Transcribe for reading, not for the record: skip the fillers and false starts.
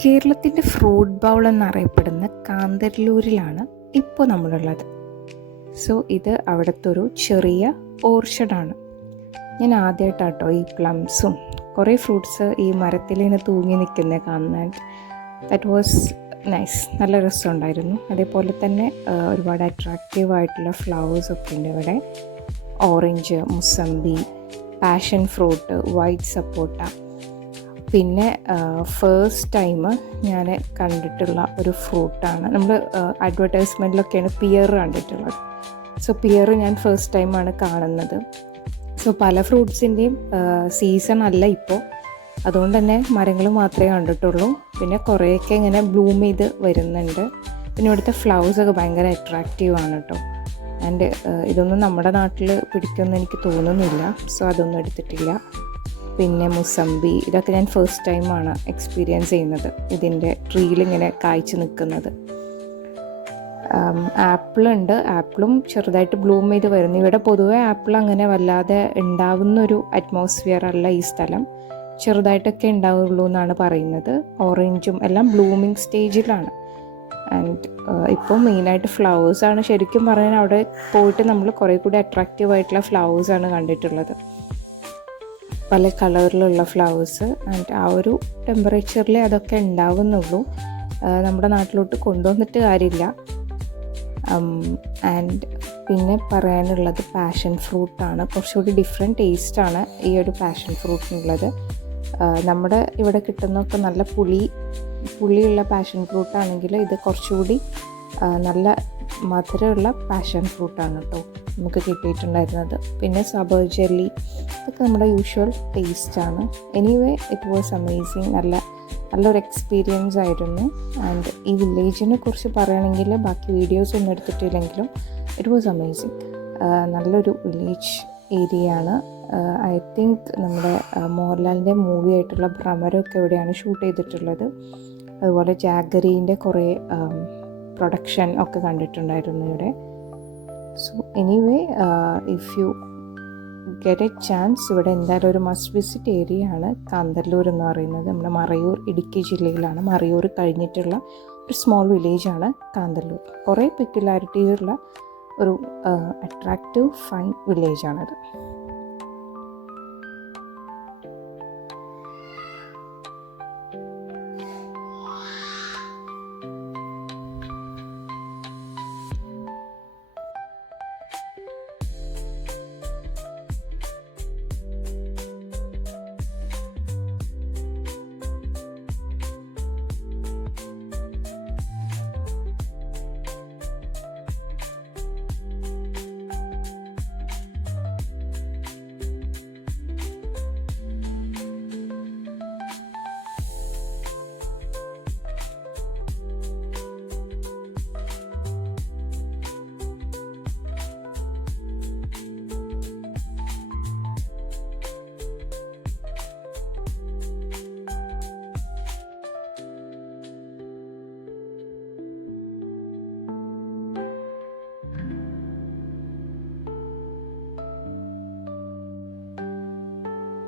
കേരളത്തിൻ്റെ fruit bowl എന്നറിയപ്പെടുന്ന കാന്തല്ലൂരിലാണ് ഇപ്പോൾ നമ്മളുള്ളത്. സോ ഇത് അവിടുത്തെ ഒരു ചെറിയ ഓർച്ചഡാണ്. ഞാൻ ആദ്യമായിട്ടാട്ടോ ഈ പ്ലംസും കുറേ ഫ്രൂട്ട്സ് ഈ മരത്തിൽ നിന്ന് തൂങ്ങി നിൽക്കുന്നത് കാണാൻ. ദാറ്റ് വാസ് നൈസ്, നല്ല രസമുണ്ടായിരുന്നു. അതേപോലെ തന്നെ ഒരുപാട് അട്രാക്റ്റീവ് ആയിട്ടുള്ള ഫ്ലവേഴ്സൊക്കെ ഉണ്ട് ഇവിടെ. Orange, mosambi, passion fruit, white sapota. പിന്നെ ഫസ്റ്റ് ടൈം ഞാൻ കണ്ടിട്ടുള്ള ഒരു ഫ്രൂട്ടാണ്, നമ്മൾ അഡ്വർടൈസ്മെൻറ്റിലൊക്കെയാണ് പിയർ കണ്ടിട്ടുള്ളത്. സോ പിയർ ഞാൻ ഫസ്റ്റ് ടൈമാണ് കാണുന്നത്. സോ പല ഫ്രൂട്ട്സിൻ്റെയും സീസൺ അല്ല ഇപ്പോൾ, അതുകൊണ്ട് തന്നെ മരങ്ങൾ മാത്രമേ കണ്ടിട്ടുള്ളൂ. പിന്നെ കുറേയൊക്കെ ഇങ്ങനെ ബ്ലൂം ചെയ്ത് വരുന്നുണ്ട്. പിന്നെ ഇവിടുത്തെ ഫ്ലവേഴ്സൊക്കെ ഭയങ്കര അട്രാക്റ്റീവാണ് കേട്ടോ. ആൻഡ് ഇതൊന്നും നമ്മുടെ നാട്ടിൽ പിടിക്കുമെന്ന് എനിക്ക് തോന്നുന്നില്ല. സോ അതൊന്നും എടുത്തിട്ടില്ല. പിന്നെ മുസമ്പി, ഇതൊക്കെ ഞാൻ ഫസ്റ്റ് ടൈമാണ് എക്സ്പീരിയൻസ് ചെയ്യുന്നത്, ഇതിൻ്റെ ട്രീയിലിങ്ങനെ കായ്ച്ച് നിൽക്കുന്നത്. ആപ്പിളുണ്ട്, ആപ്പിളും ചെറുതായിട്ട് ബ്ലൂം ചെയ്ത് വരുന്നു. ഇവിടെ പൊതുവെ ആപ്പിൾ അങ്ങനെ വല്ലാതെ ഉണ്ടാവുന്നൊരു അറ്റ്മോസ്ഫിയർ അല്ല ഈ സ്ഥലം, ചെറുതായിട്ടൊക്കെ ഉണ്ടാവുള്ളൂ എന്നാണ് പറയുന്നത്. ഓറഞ്ചും എല്ലാം ബ്ലൂമിങ് സ്റ്റേജിലാണ്. ആൻഡ് ഇപ്പോൾ മെയിനായിട്ട് ഫ്ലവേഴ്സാണ്. ശരിക്കും പറഞ്ഞാൽ അവിടെ പോയിട്ട് നമ്മൾ കുറേ കൂടി അട്രാക്റ്റീവ് ആയിട്ടുള്ള ഫ്ലവേഴ്സാണ് കണ്ടിട്ടുള്ളത്, പല കളറിലുള്ള ഫ്ലവേഴ്സ്. ആൻഡ് ആ ഒരു ടെമ്പറേച്ചറിൽ അതൊക്കെ ഉണ്ടാവുന്നുള്ളൂ, നമ്മുടെ നാട്ടിലോട്ട് കൊണ്ടുവന്നിട്ട് കാര്യമില്ല. ആൻഡ് പിന്നെ പറയാനുള്ളത് പാഷൻ ഫ്രൂട്ടാണ്. കുറച്ചുകൂടി ഡിഫറെൻറ്റ് ടേസ്റ്റാണ് ഈ ഒരു പാഷൻ ഫ്രൂട്ടിനുള്ളത്. നമ്മുടെ ഇവിടെ കിട്ടുന്നതൊക്കെ നല്ല പുളിയുള്ള പാഷൻ ഫ്രൂട്ടാണെങ്കിൽ ഇത് കുറച്ചുകൂടി നല്ല മധുരമുള്ള പാഷൻ ഫ്രൂട്ടാണ് കേട്ടോ നമുക്ക് കിട്ടിയിട്ടുണ്ടായിരുന്നത്. പിന്നെ സബർ ജെല്ലി, ഇതൊക്കെ നമ്മുടെ യൂഷ്വൽ ടേസ്റ്റാണ്. എനിവേ ഇറ്റ് വാസ് അമേസിങ്, നല്ലൊരു എക്സ്പീരിയൻസ് ആയിരുന്നു. ആൻഡ് ഈ വില്ലേജിനെ കുറിച്ച് പറയുകയാണെങ്കിൽ ബാക്കി വീഡിയോസ് ഒന്നും എടുത്തിട്ടില്ലെങ്കിലും ഇറ്റ് വാസ് അമേസിങ്. നല്ലൊരു വില്ലേജ് ഏരിയ ആണ്. ഐ തിങ്ക് നമ്മുടെ മോഹൻലാലിൻ്റെ മൂവി ആയിട്ടുള്ള ഭ്രമരമൊക്കെ ഇവിടെയാണ് ഷൂട്ട് ചെയ്തിട്ടുള്ളത്. അതുപോലെ ജാഗരീൻ്റെ കുറേ പ്രൊഡക്ഷൻ ഒക്കെ കണ്ടിട്ടുണ്ടായിരുന്നു ഇവിടെ. So anyway if you get A chance, ഇവിടെ എന്തായാലും ഒരു മസ്റ്റ് വിസിറ്റ് ഏരിയ ആണ് കാന്തല്ലൂർ എന്ന് പറയുന്നത്. നമ്മുടെ മറയൂർ, ഇടുക്കി ജില്ലയിലാണ്. മറയൂർ കഴിഞ്ഞിട്ടുള്ള ഒരു സ്മോൾ വില്ലേജാണ് കാന്തല്ലൂർ. കുറേ പെക്യുലാരിറ്റീസുള്ള ഒരു അട്രാക്റ്റീവ് ഫൈൻ വില്ലേജാണത്.